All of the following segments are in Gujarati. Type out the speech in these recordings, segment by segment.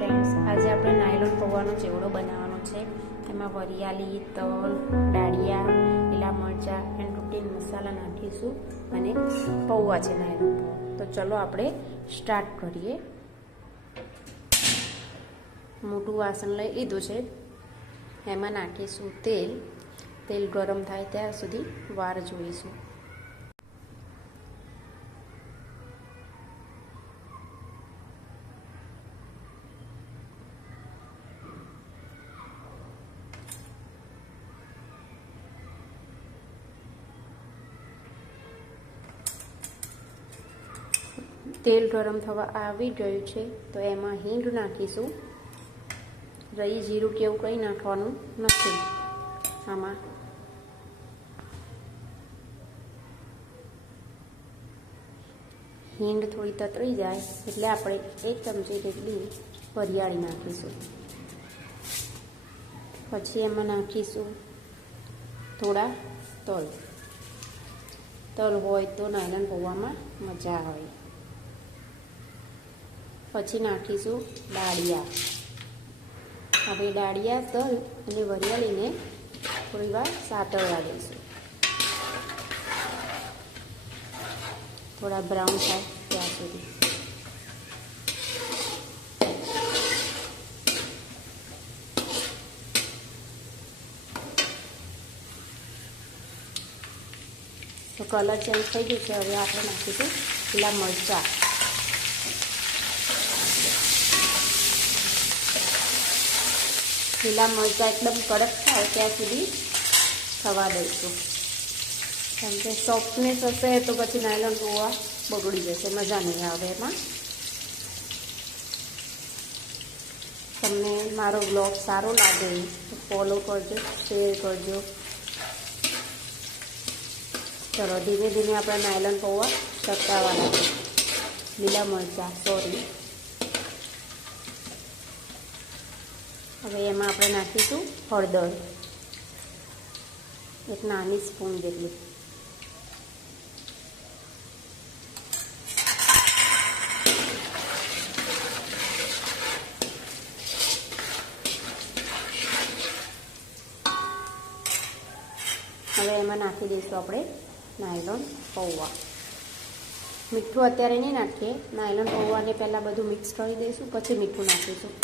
ફ્રેન્ડ્સ, આજે આપણે નાયલોન પૌવાનો ચેવડો બનાવવાનો છે. એમાં વરિયાળી, તલ, ડાળિયા, લીલા મરચાં એન્ડ રૂટીન મસાલા નાખીશું અને પૌવા છે નાયલોન પૌવા. તો ચલો આપણે સ્ટાર્ટ કરીએ. મોટું વાસણ લઈ લીધું છે. એમાં નાખીશું તેલ. તેલ ગરમ થાય ત્યાં સુધી વાર જોઈશું. તેલ ગરમ થવા આવી ગયું છે તો એમાં હિંગ નાખીશું. રઈ જીરું કે એવું કંઈ નાખવાનું નથી આમાં. હિંગ થોડી તતરી જાય એટલે આપણે 1 ચમચી જેટલી વરિયાળી નાખીશું. પછી એમાં નાખીશું થોડા તલ. તલ હોય તો નાયલોન પૌવામાં મજા આવે. પછી નાખીશું ડાળિયા. હવે ડાળિયા, તલ અને વરિયાળીને થોડી વાર સાતળવા દઈશું. થોડા બ્રાઉન થાય ત્યાં સુધી. તો કલર ચેન્જ થઈ ગયું છે. હવે આપણે નાખીશું લીલા મરચાં. લીલા મરચાં એકદમ કડક થાય ત્યાં સુધી થવા દઈશું. કેમ કે સોફ્ટનેસ હશે તો પછી નાયલોન પૌવા બગડી જશે, મજા નહીં આવે એમાં. તમને મારો બ્લોગ સારો લાગે તો ફોલો કરજો, શેર કરજો. ચલો ધીમે ધીમે આપણે નાયલોન પૌવા શકાવવાના છે. લીલા મરચાં હવે એમાં આપણે નાખીશું હળદર, 1 નાની સ્પૂન જેટલી. હવે એમાં નાખી દઈશું આપણે નાયલોન પૌવા. મીઠું અત્યારે નહીં નાખીએ. નાયલોન પૌવાને પહેલાં બધું મિક્સ કરી દઈશું, પછી મીઠું નાખીશું.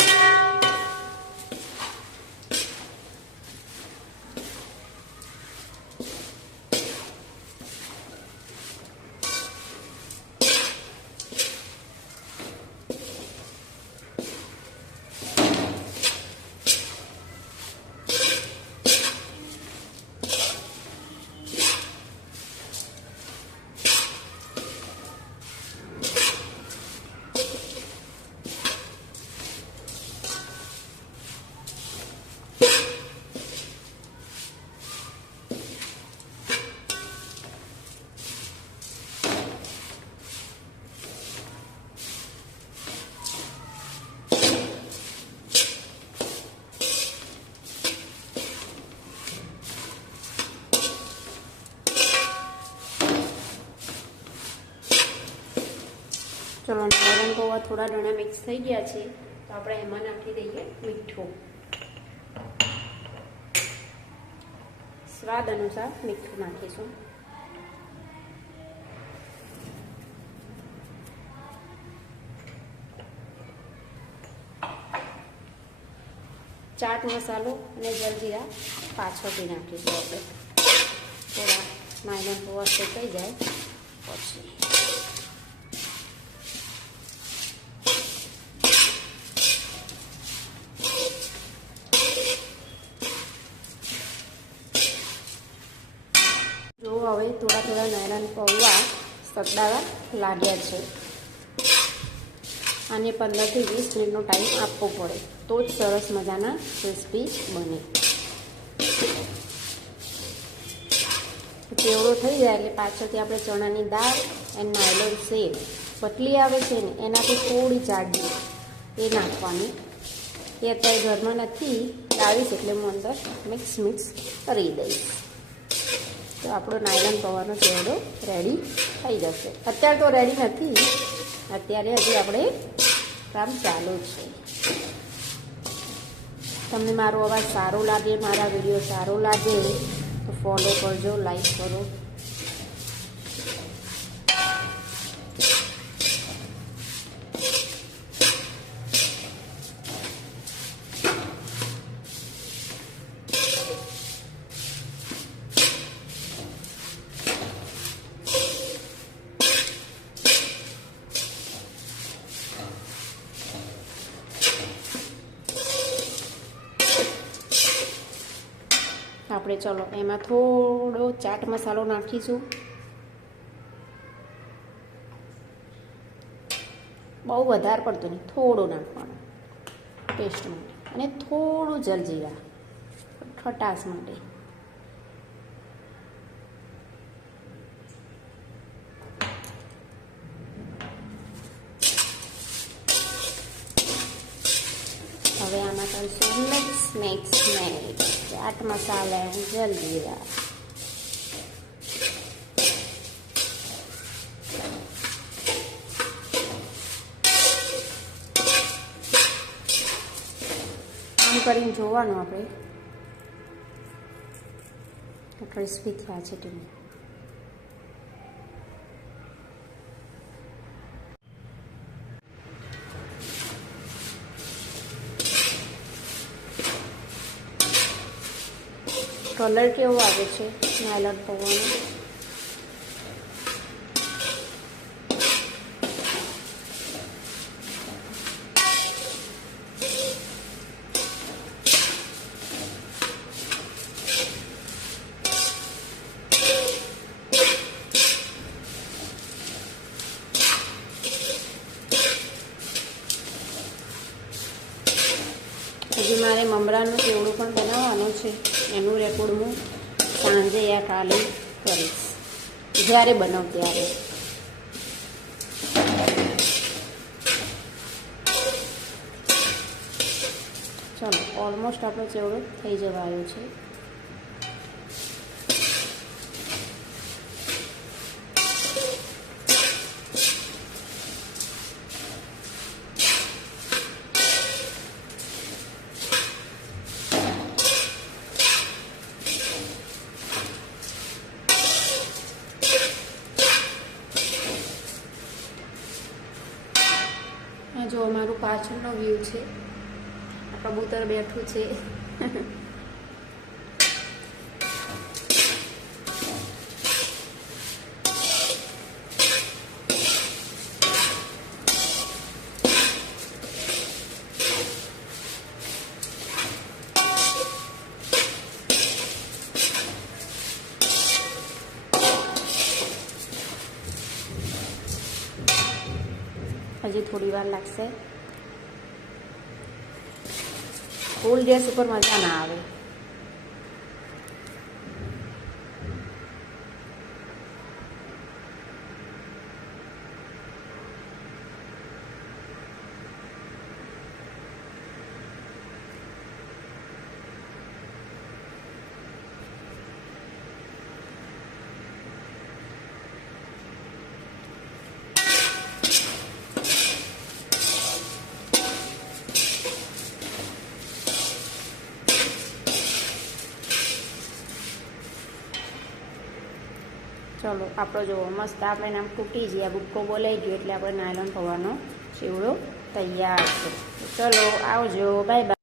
ચલો નાયલોન પૌવા થોડા ઘણા મિક્સ થઈ ગયા છે તો આપણે એમાં નાખી દઈએ મીઠું. સ્વાદ અનુસાર મીઠું નાખીશું. ચાટ મસાલો અને જલજીરા પાછળથી નાખીશું આપણે. થોડા નાયલોન પૌવા શેકાઈ જાય પછી. હવે થોડા નાયલોન પૌવા સકડાવા લાગ્યા છે. આને 15 થી 20 મિનિટનો ટાઈમ આપવો પડે તો જ સરસ મજાના ક્રિસ્પી બને. ચેવડો થઈ જાય એટલે પાછળથી આપણે ચણાની દાળ એન્ડ નાયલોન સેવ પતલી આવે છે ને એનાથી થોડી જાડી એ નાખવાની. એ અત્યારે ઘરમાં નથી, લાવીશ એટલે હું અંદર મિક્સ કરી દઈશ. તો આપણો નાયલોન પૌવાનો ચેવડો રેડી થઈ જશે. અત્યારે તો રેડી નથી, અત્યારે હજી આપણે કામ ચાલુ છે. તમને મારો અવાજ સારો લાગે, મારા વિડીયો સારો લાગે તો ફોલો કરજો, લાઈક કરો. આપણે ચલો એમાં થોડો ચાટ મસાલો નાખીશું. બહુ વધારે પડતો નહીં, થોડો નાખવાનો ટેસ્ટ માટે, અને થોડું જલજીરા ખટાશ માટે. હવે આમાં કરીશું મિક્સ ચાટ મસાલા અને જલજીરા. આમ કરીને જોવાનું આપણે ક્રિસ્પી થયા છે તે. કલર કેવો આવે છે નાયલોન પૌવાનો. હજી મારે મમરાનું ચેવડું પણ બનાવવાનું છે, એનું રેકોર્ડ હું સાંજે યા કાલે કરીશ, જ્યારે બનાવું ત્યારે. ચાલો ઓલમોસ્ટ આપણો ચેવડો થઈ જવા આવ્યો છે. જો અમારું પાછળનો વ્યૂ છે, આ કબૂતર બેઠું છે. હજી થોડી વાર લાગશે. ફૂલ ગેસ ઉપર મજા ના આવે. ચલો આપણો જો મસ્ત આપણે આમ તૂટી જાય, ભૂક્કો બોલાઈ ગયો એટલે આપણે નાયલોન પૌવાનો ચેવડો તૈયાર છે. ચલો આવજો, બાય બાય.